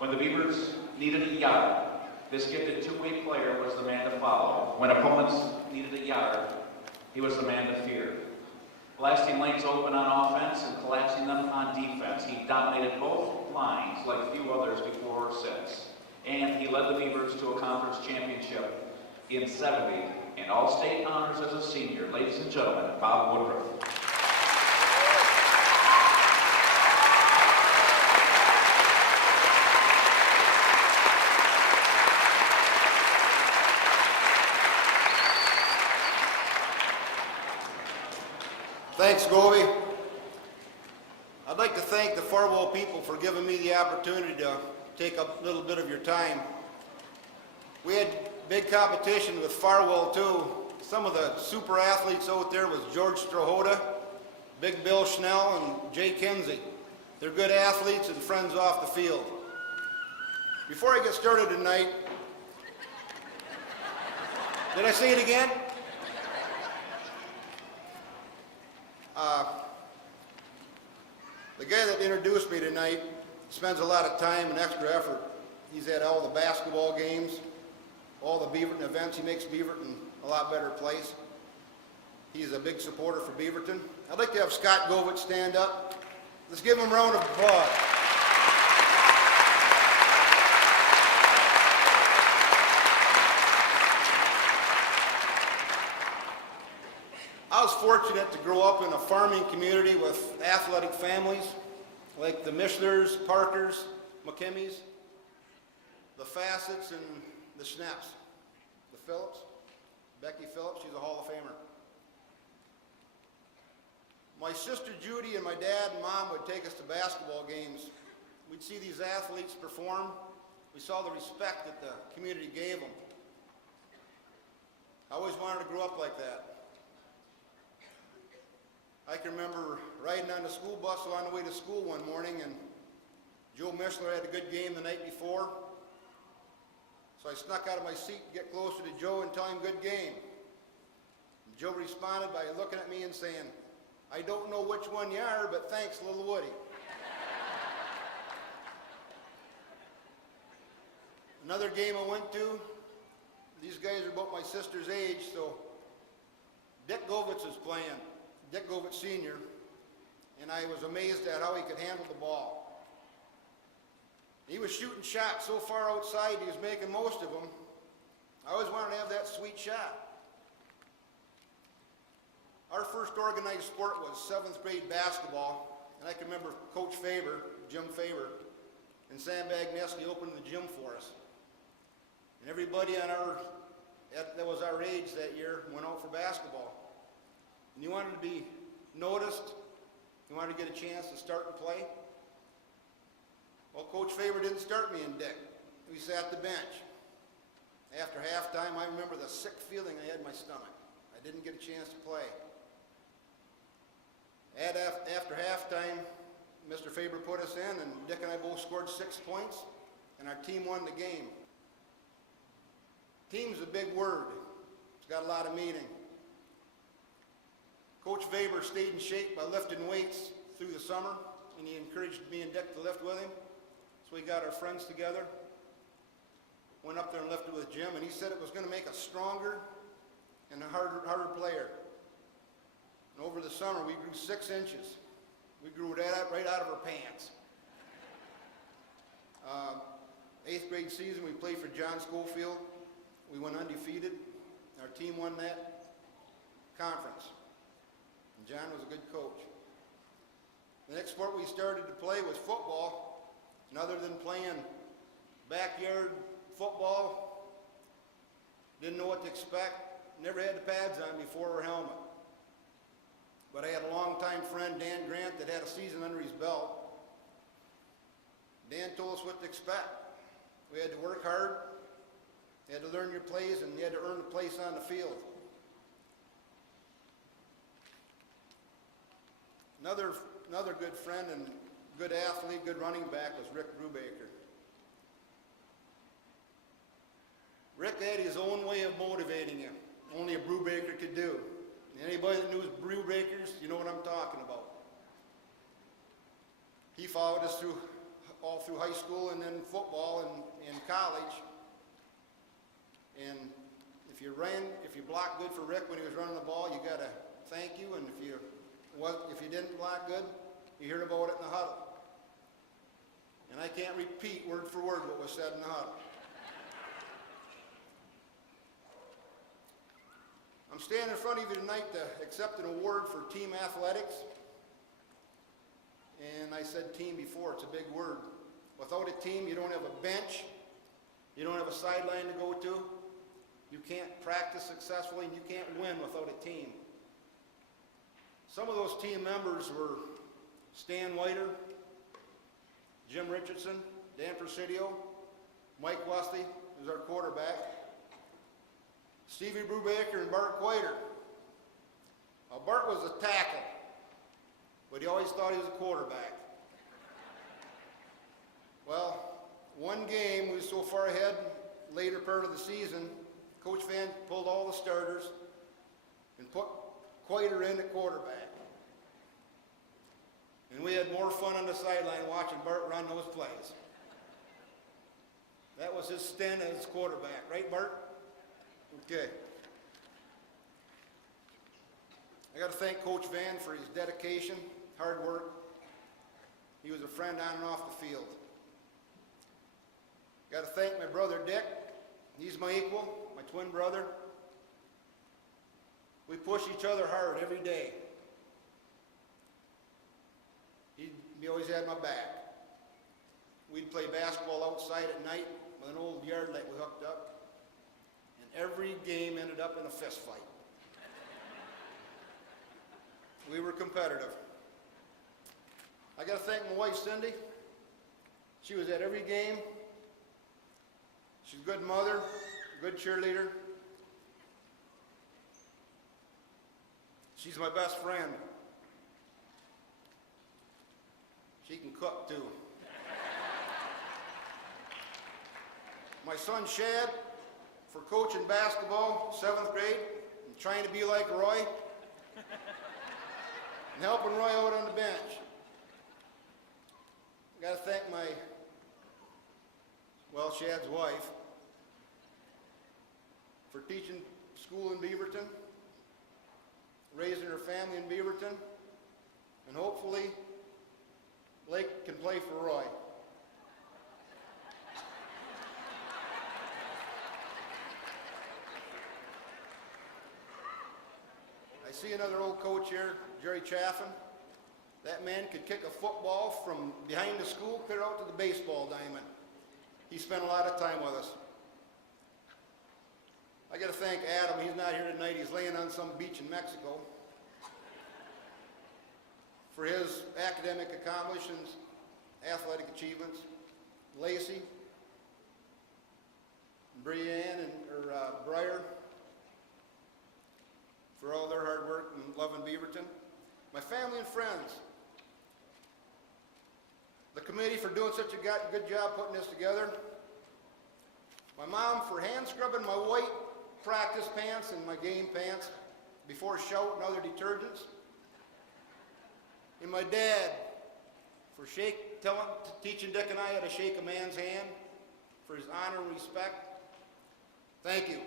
When the Beavers needed a yard, this gifted two-way player was the man to follow. When opponents needed a yard, he was the man to fear. Blasting lanes open on offense and collapsing them on defense, he dominated both lines like few others before or since. And he led the Beavers to a conference championship in '70 and all-state honors as a senior. Ladies and gentlemen, Bob Woodruff. Thanks, Gobi. I'd like to thank the Farwell people for giving me the opportunity to take a little bit of your time. We had big competition with Farwell too. Some of the super athletes out there was George Strahota, Big Bill Schnell, and Jay Kinsey. They're good athletes and friends off the field. Before I get started tonight, did I say it again? The guy that introduced me tonight spends a lot of time and extra effort. He's at all the basketball games, all the Beaverton events. He makes Beaverton a lot better place. He's a big supporter for Beaverton. I'd like to have Scott Govich stand up. Let's give him a round of applause. I was fortunate to grow up in a farming community with athletic families like the Mishlers, Parkers, McKimmies, the Fassets, and the Schnepps. The Phillips, Becky Phillips, she's a Hall of Famer. My sister Judy and my dad and mom would take us to basketball games. We'd see these athletes perform. We saw the respect that the community gave them. I always wanted to grow up like that. I can remember riding on the school bus on the way to school one morning, and Joe Mishler had a good game the night before. So I snuck out of my seat to get closer to Joe and tell him good game. And Joe responded by looking at me and saying, "I don't know which one you are, but thanks, little Woody." Another game I went to, these guys are about my sister's age, so Dick Govich was playing. Dick Govich Sr., and I was amazed at how he could handle the ball. He was shooting shots so far outside, he was making most of them. I always wanted to have that sweet shot. Our first organized sport was 7th grade basketball, and I can remember Coach Faber, Jim Faber, and Sam Bagneski opened the gym for us. And everybody that was our age that year went out for basketball. And you wanted to be noticed, you wanted to get a chance to start and play. Well, Coach Faber didn't start me and Dick. We sat the bench. After halftime, I remember the sick feeling I had in my stomach. I didn't get a chance to play. After halftime, Mr. Faber put us in, and Dick and I both scored 6 points, and our team won the game. Team's a big word. It's got a lot of meaning. Coach Faber stayed in shape by lifting weights through the summer, and he encouraged me and Dick to lift with him. So we got our friends together, went up there and lifted with Jim, and he said it was going to make us stronger and a harder player. And over the summer, we grew 6 inches. We grew right out of our pants. 8th grade season, we played for John Schofield. We went undefeated. Our team won that conference. And John was a good coach. The next sport we started to play was football. And other than playing backyard football, didn't know what to expect. Never had the pads on before or helmet. But I had a longtime friend, Dan Grant, that had a season under his belt. Dan told us what to expect. We had to work hard, you had to learn your plays, and you had to earn a place on the field. Another good friend and good athlete, good running back was Rick Brubaker. Rick had his own way of motivating you, only a Brubaker could do. Anybody that knows Brubakers, you know what I'm talking about. He followed us through all through high school and then football and in college. And if you blocked good for Rick when he was running the ball, you got to thank you. And if you didn't block good, you heard about it in the huddle. And I can't repeat word for word what was said in the huddle. I'm standing in front of you tonight to accept an award for team athletics. And I said team before, it's a big word. Without a team, you don't have a bench. You don't have a sideline to go to. You can't practice successfully, and you can't win without a team. Some of those team members were Stan Whiter, Jim Richardson, Dan Presidio, Mike Westy, who's our quarterback, Stevie Brubaker, and Bart Quater. Now, Bart was a tackle, but he always thought he was a quarterback. Well, one game, we were so far ahead, later part of the season, Coach Van pulled all the starters and put Quater in at quarterback. And we had more fun on the sideline watching Bart run those plays. That was his stint as quarterback, right, Bart? Okay. I got to thank Coach Van for his dedication, hard work. He was a friend on and off the field. Got to thank my brother Dick. He's my equal, my twin brother. We push each other hard every day. He always had my back. We'd play basketball outside at night with an old yard light we hooked up, and every game ended up in a fist fight. We were competitive. I got to thank my wife Cindy. She was at every game. She's a good mother, good cheerleader. She's my best friend. She can cook too. My son Shad, for coaching basketball, 7th grade, and trying to be like Roy, and helping Roy out on the bench. I got to thank Shad's wife, for teaching school in Beaverton, raising her family in Beaverton, and hopefully Blake can play for Roy. I see another old coach here, Jerry Chaffin. That man could kick a football from behind the school clear out to the baseball diamond. He spent a lot of time with us. I got to thank Adam. He's not here tonight. He's laying on some beach in Mexico. For his academic accomplishments, athletic achievements. Lacey, Brianne, and Breyer, for all their hard work and love in Beaverton. My family and friends. The committee for doing such a good job putting this together. My mom for hand scrubbing my white practice pants and my game pants before shout and other detergents. And my dad for teaching Dick and I how to shake a man's hand, for his honor and respect. Thank you.